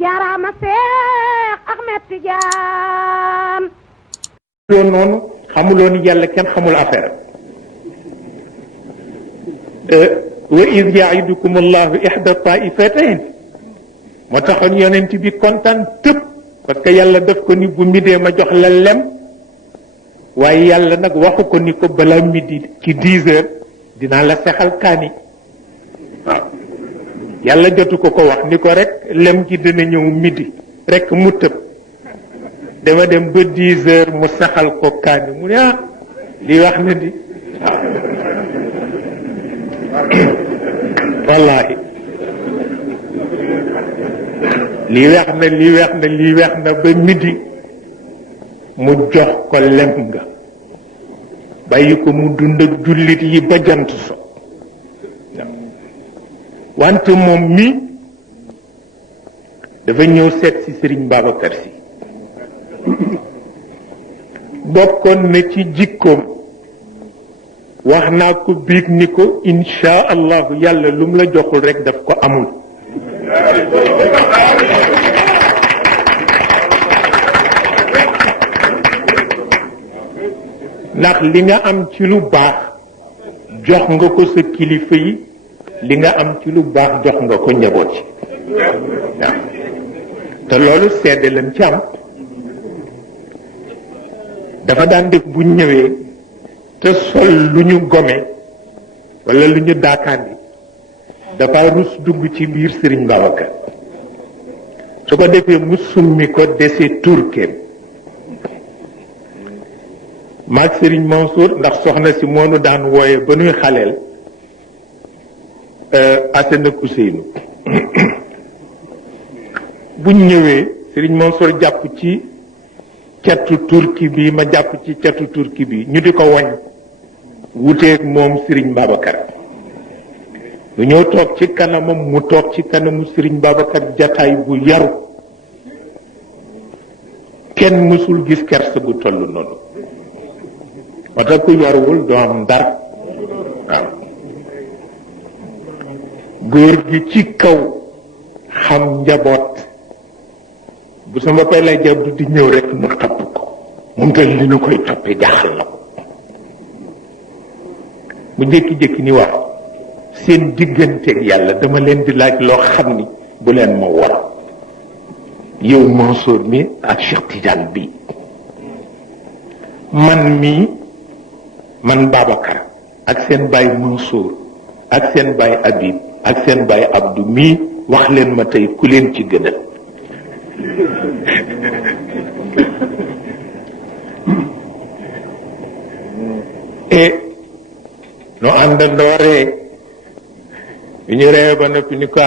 jaaraama Seex Ahmed Tijaan loolu noonu xamuloo ni yàlla kenn xamul affaire wa id yaidukum allahu ihda taifatayn moo taxoon yonent bi kontaan tëb parce que yàlla daf ko ni bu midee ma jox la lem waaye yàlla nag waxu ko ni ko balaa midi ci 10 heures dinaa la sexal kaani waaw yàlla jotu ko ko wax ni ko rek lem gi dina ñëw midi rek mu tëb dama dem ba 10 heures mu saxal ko kaani mu ne lii wax na di wallahi lii weex na lii weex na lii weex na ba midi mu jox ko lem nga bàyyi ko mu dund ak jullit yi ba jant so wante moom mi dafa ñëw seet si Serigne Babacar Sy bokkoon na ci jikkoom wax naa ko biig ni ko insha allahu yàlla lu mu la joxul rek daf ko amul ndax li nga am ci lu baax jox nga ko sa kilifa yi li nga am ci lu baax jox nga ko njaboot yi waaw te loolu sedde lañ ci am dafa daan def bu ñëwee te sol lu ñu gome wala lu ñu daakaandi dafa rus dugg ci biir Serigne Babacar su ko defee mu summi ko dese turkeem maag Serigne Mansour ndax soxna si moonu daan wooye ba nuy xaleel Asena Kuseynu buñ ñëwee Serigne Mansour jàpp ci catu turki bi ma jàpp ci catu turki bi ñu di ko wañ wuteeg moom Serigne Babacar lu ñëw toog ci kanamam mu toog ci kanamu Serigne Babacar jataay bu yaru kenn mësul gis kersa bu toll noonu moo tax ku yaruwul doo am dara waaw góor gi ci kaw xam njaboot bu sama pay lay jàpp di ñëw rek mu topp ko moom te li nu koy toppee jaaxal na ko mu jékki-jékki ni wax seen digganteeg yàlla dama leen di laaj loo xam ni bu leen ma war yow Mansour mi ak Cheikh Tidiane bi man mii man Babacar ak seen baay Mansour ak seen baay Habib ak seen baay Abdou mii wax leen ma tey ku leen ci gënal et nu àndandoo ree yu ñu ree ba noppi ni ko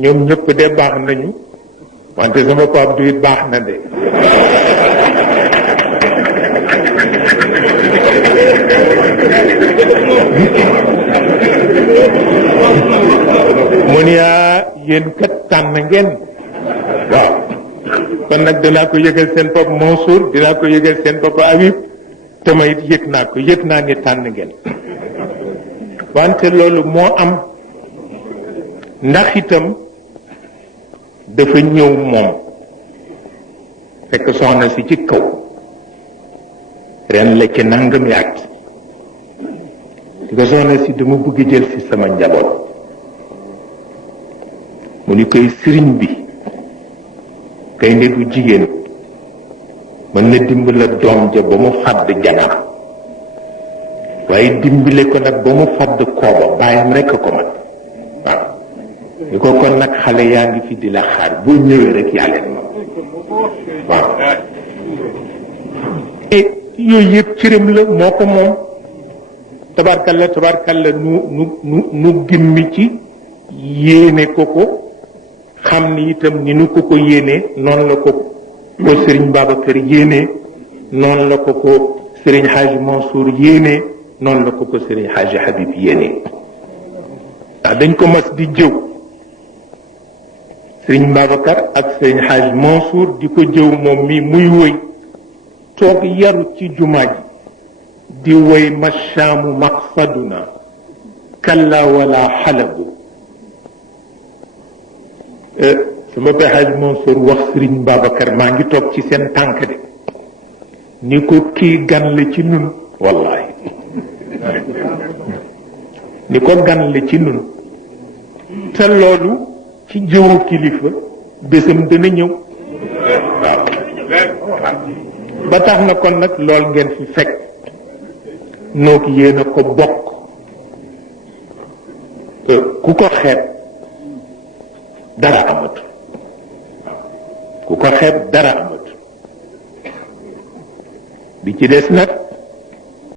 ñoom ñëpp de baax nañu wante sama pap du it baax na de mu ni yéen kat tànn ngeen waaw kon nag dinaa ko yëgal seen papa Mansour dinaa ko yëgal seen papa Habib te ma it yëg naa ni tànn ngeen wante loolu moo am ndax itam dafa ñëw moom fekk soxna si ci kaw ren la ci nangami at di ko soxna si dama bëgg jël si sama njaboot mu ni koy sëriñ bi kay ne du jigéen mën na dimbale doom ja ba mu fàdd janaam waaye dimbale ko nag ba mu fàdd kooba bàyyam rekk ko man waaw ni ko kon nag xale yaa ngi fi di la xaar boo ñëwee rek yaa leen ma waaw et yooyu yëpp cëram la moo ko moom tabarkalla nu gimmi ci yéene ko xam ni itam ni nu ko yéenee noonu la ko Serigne Babacar yéenee noonu la ko Serigne Hadji Mansour yéenee noonu la ko Serigne Hadji Habib yéenee ndax dañ ko mas di jëw Serigne Babacar ak Serigne Hadji Mansour di ko jëw moom mi muy woy toog yaru ci jumaa ji di woy mashaamu maqsaduna kalla wala xalabu su ma pexaaj Mansour wax Sëriñ Babacar maa ngi toog ci seen tànk de ni ko kii gan la ci nun wallahi ni ko gan la ci nun te loolu ci jëwu kilifa bésam dana ñëw waaw ba tax na kon nag lool ngeen fi fekk noog yéen a ko bokk ku ko xeeb dara amatu ku ko xeeb dara amatu bi ci des nag